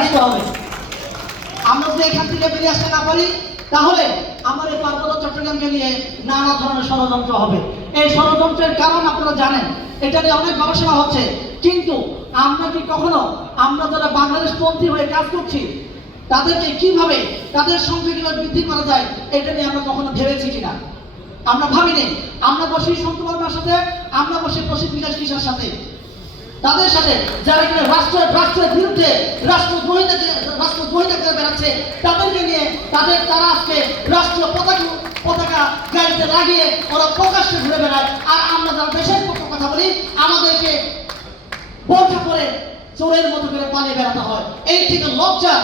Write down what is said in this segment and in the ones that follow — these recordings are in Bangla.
আসতে হবে। আমরা যদি এখান থেকে বেরিয়ে আসতে না পারি তাহলে আমার এই পার্বত্য চট্টগ্রামকে নিয়ে নানা ধরনের ষড়যন্ত্র হবে। এই ষড়যন্ত্রের কারণ আপনারা জানেন, এটা নিয়ে অনেক গবেষণা হচ্ছে, কিন্তু আমরা কি কখনো আমরা যারা বাংলাদেশ পন্থী হয়ে কাজ করছি তাদেরকে কিভাবে, তাদের সংখ্যা কিভাবে বৃদ্ধি করা যায়, এটা নিয়ে আমরা কখনো ভেবেছি কিনা? আমরা ভাবিনি। আমরা বসি সন্তু বর্মার সাথে, আমরা বসি প্রসিদ্ধ বিকাশ কিশোর সাথে, তাদের সাথে যারা কিনা রাষ্ট্রের বিরুদ্ধে রাষ্ট্রদ্রোহিতা করে বেড়াচ্ছে, তাদেরকে নিয়ে তারা আজকে রাষ্ট্রীয় পতাকা গাড়িতে লাগিয়ে ওরা প্রকাশ্যে ঘুরে বেড়ায়। আর আমরা যারা দেশের পক্ষে কথা বলি আমাদেরকে বোরখা করে চোরের মতো করে পালিয়ে বেড়াতে হয়। এই থেকে লজ্জা,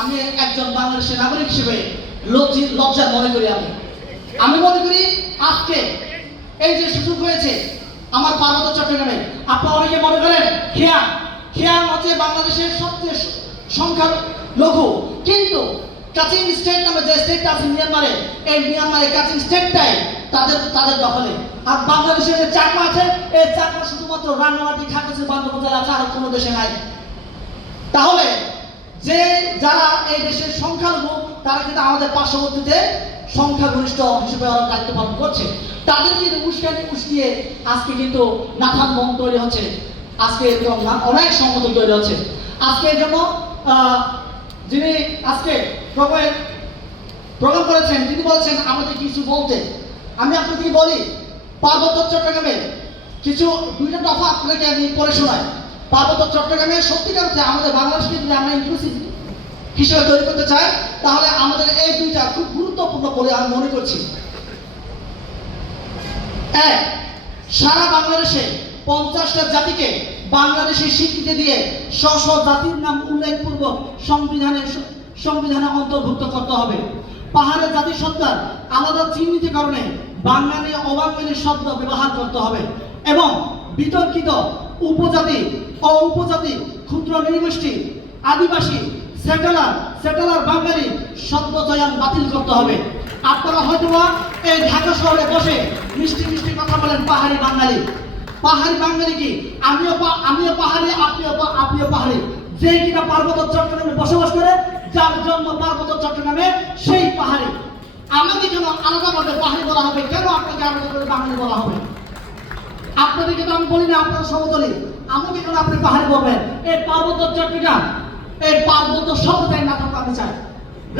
আমি একজন বাংলাদেশের নাগরিক হিসেবে লজ্জা মনে করি। আমি মনে করি আজকে এই যে সুযোগ হয়েছে আমার পার্বত্য চট্টগ্রামে, আপনারা অনেকে মনে করেন খিয়াং হচ্ছে বাংলাদেশের সবচেয়ে সংখ্যা লঘু, কিন্তু কাচিং স্টেট নামে যে স্টেটটা আছে মিয়ানমারে, এই মিয়ানমারের কাচিং স্টেটটাই তাদের দখলে। আর বাংলাদেশের যে চাকমা আছে, এই চাকমা শুধুমাত্র রাঙ্গামাটি, খাগড়াছড়ি, বান্দরবান জেলা আছে, আর কোনো দেশে নাই। তাহলে যে যারা এই দেশের সংখ্যালঘু তারা কিন্তু আমাদের পার্শ্ববর্তীতে সংখ্যাগরিষ্ঠ হিসেবে দায়িত্ব পালন করছে। তাদের কিন্তু উস্কিয়ে আজকে কিন্তু নাথান মন তৈরি হচ্ছে, আজকে অনেক সংগঠন তৈরি হচ্ছে। আজকে এই জন্য যিনি আজকে প্রোগ্রাম করেছেন তিনি বলছেন আমাদের কিছু বলতে। আমি আপনাদেরকে বলি, পার্বত্য চট্টগ্রামে দুইটা দফা আপনাকে আমি পড়ে শোনাই। পার্বত্য চট্টগ্রামে সত্যিকার অর্থে আমাদের বাংলাদেশকে যদি আমরা ইনক্লুসিভ হিসেবে তৈরি করতে চাই তাহলে আমাদের এই দুইটা খুব গুরুত্বপূর্ণ বলে আমি মনে করছি। এক, সারা বাংলাদেশে 50টা জাতিকে বাংলাদেশের স্বীকৃতি দিয়ে স্ব জাতির নাম উল্লেখপূর্বক সংবিধানে অন্তর্ভুক্ত করতে হবে। পাহাড়ের জাতিসত্তার আলাদা চিহ্নিতকরণে বাঙালি অবাঙালি শব্দ ব্যবহার করতে হবে এবং বিতর্কিত উপজাতি উপজাতি, ক্ষুদ্র নৃগোষ্ঠী, আদিবাসী, সেটেলার বাঙালি শব্দ চয়ন বাতিল করতে হবে। আপনারা হয়তো এই ঢাকা শহরে বসে মিষ্টি মিষ্টি কথা বলেন পাহাড়ি বাঙালি কি? আমিও পাহাড়ি, আপনিও পাহাড়ি। যে কিনা পার্বত্য চট্টগ্রামে বসবাস করে, যার জন্ম পার্বত্য চট্টগ্রামে, সেই পাহাড়ি। আমাকে কেন আলাদাভাবে পাহাড়ি বলা হবে? কেন আপনাকে আলাদা করে বাঙালি বলা হবে? আপনাদেরকে তো আমি বলি না আপনারা সমতলী, আমাকে কেন আপনি পাহাড়ি বলবেন? এই পার্বত্য চট্টগ্রাম, এই পার্বত্য শব্দটাই না থাকতে আমি চাই।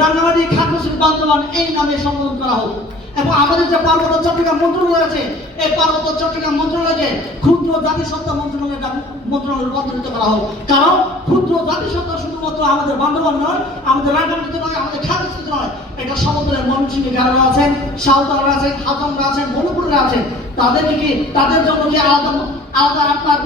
রাঙ্গামাটি, খাগড়াছড়ি, বান্দরবান এই নামে সম্বোধন করা হোক। এবং আমাদের যে পার্বত্য চট্টগ্রাম মন্ত্রণালয় আছে, এই পার্বত্য চট্টগ্রাম মন্ত্রণালয়কে ক্ষুদ্র জাতিসত্তা মন্ত্রণালয়ে রূপান্তরিত করা হোক। কারণ ক্ষুদ্র জাতিসত্তা শুধুমাত্র আমাদের বান্দরবান নয়, আমাদের রাঙ্গামাটিতে নয়, আমাদের খাগড়াছড়িতে নয়, এটা সমতলের ময়মনসিংহে গারোরা আছেন, সাঁওতালরা আছেন, হাজংরা আছেন, মণিপুরেরা আছেন। তাদেরকে কি, তাদের জন্য কি আলাদা আপনার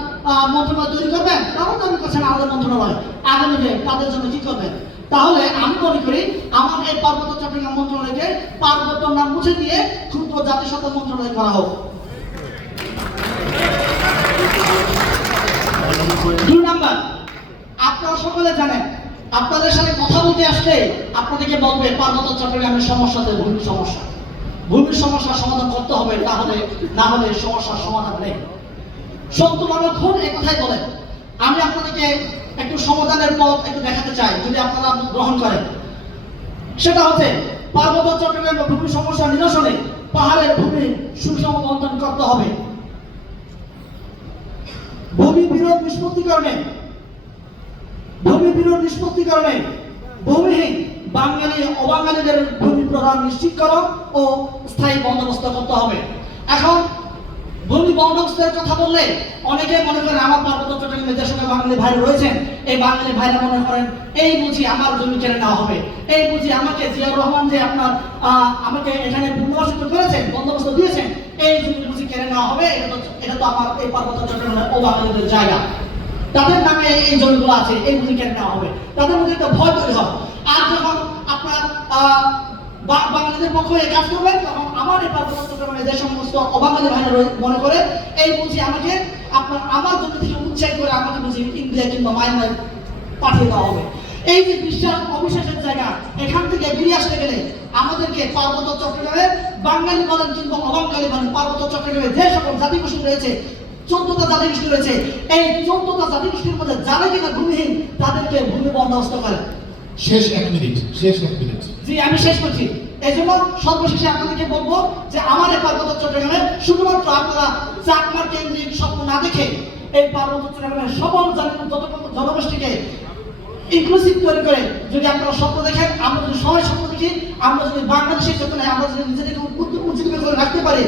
মন্ত্রণালয় তৈরি করবেন? তারাও দাবি করছেন আলাদা মন্ত্রণালয়। আগামীতে তাদের জন্য কি করবেন? তাহলে আমি মনে করি আমার এই পার্বত্য চট্টগ্রাম মন্ত্রণালয়কে পার্বত্য নাম মুছে দিয়ে ক্ষুদ্র জাতিসত্তা মন্ত্রণালয় করা হোক। 2 নাম্বার, আপনারা সকলে জানেন, আপনাদের সাথে কথা বলতে আসলে আপনাদেরকে বলবে পার্বত্য চট্টগ্রামের সমস্যাতে ভূমির সমস্যার সমাধান করতে হবে, না হলে সমস্যার সমাধান নেই। সন্তু বর্মা খুব এই কথাই বলেন। আমি আপনাদেরকে একটু সমাধানের পথ একটু দেখাতে চাই, যদি আপনারা গ্রহণ করেন। সেটা হচ্ছে পার্বত্য চট্টগ্রামের ভূমি সমস্যা নিরসনে পাহাড়ের ভূমি সুষম বন্টন করতে হবে। ভূমি বিরোধ নিষ্পত্তিকরণে ভূমিহীন বাঙালি অবাঙালিদের ভূমি প্রদান নিশ্চিত করা ও স্থায়ী বন্দোবস্ত করতে হবে। এখন ভূমি বন্দোবস্তের কথা বললে অনেকে মনে করেন আমার পার্বত্য চট্টগ্রামে যে সকল বাঙালি ভাই রয়েছেন, এই বাঙালি ভাইরা মনে করেন এই বুঝি আমার জমি কেড়ে নেওয়া হবে, এই বুঝি আমাকে জিয়াউর রহমান যে আপনার আমাকে এখানে পুনর্বাসিত করেছেন, বন্দোবস্ত দিয়েছেন, এই জমি বুঝি কেড়ে নেওয়া হবে। এটা তো আমার এই পার্বত্য চট্টগ্রামের অবাঙালিদের জায়গা, তাদের নামে এই জমিগুলো আছে, এই বুঝি কেড়ে নেওয়া হবে। তাদের মধ্যে একটা ভয় তৈরি হবে। আর যখন আপনার বাঙালিদের পক্ষ হয়ে কাজ করবেন, তখন আমার এই পার্বত্য চট্টগ্রামে যে সমস্ত অবাঙালি ভাইরা মনে করে এই বুঝি আমাকে আমার জমি থেকে উচ্ছেদ করে আমাকে বুঝি ইন্ডিয়া কিংবা মায়ানমার পাঠিয়ে দেওয়া হবে। এই যে অবিশ্বাসের জায়গা, এখান থেকে বেরিয়ে আসতে গেলে আমাদেরকে পার্বত্য চট্টগ্রামে বাঙালি বলেন কিংবা অবাঙালি বলেন, পার্বত্য চট্টগ্রামে যে সকল জাতিগোষ্ঠী রয়েছে 14টা জাতিগোষ্ঠী রয়েছে, এই 14টা জাতিগোষ্ঠীর মধ্যে যারা কিনা ভূমিহীন তাদেরকে ভূমি বন্দোবস্ত করে। শেষ 1 মিনিট, শেষ 1 মিনিট। জি, আমি শেষ করছি। এই জন্য সর্বশেষে আপনাদেরকে বলবো যে আমার এই পার্বত্য চট্টগ্রামে শুধুমাত্র আপনারা চাকমা কেন্দ্রিক স্বপ্ন না দেখে এই পার্বত্য চট্টগ্রামের সকল জনগোষ্ঠীকে ইনক্লুসিভ তৈরি করে যদি আপনারা স্বপ্ন দেখেন, আমরা যদি সবাই স্বপ্ন দেখি, আমরা যদি বাংলাদেশের চেতনে আমরা যদি নিজেদেরকে উজ্জীবিত করে রাখতে পারি,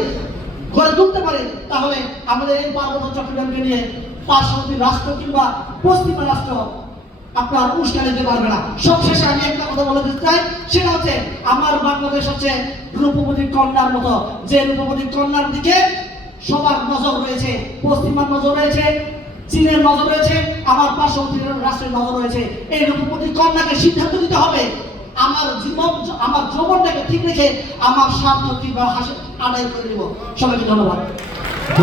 গড়ে তুলতে পারি, তাহলে আমাদের এই পার্বত্য চট্টগ্রামকে নিয়ে পার্শ্ববর্তী রাষ্ট্র কিংবা পশ্চিমা রাষ্ট্র আপনার উস্কানি দিতে পারবে না। সবশেষে আমি একটা কথা বলে দিতে চাই, সেটা হচ্ছে আমার বাংলাদেশ হচ্ছে রূপবতী কন্যার মতো, যে রূপবতী কন্যার দিকে সবার নজর রয়েছে, পশ্চিমার নজর রয়েছে, চীনের নজর রয়েছে, আমার পার্শ্ববর্তী রাষ্ট্রের নজর রয়েছে। এই রূপবতী কন্যাকে সিদ্ধান্ত নিতে হবে আমার জীবন, আমার যৌবনটাকে ঠিক রেখে আমার স্বার্থ কিংবা আদায় করে দেব। সবাইকে ধন্যবাদ।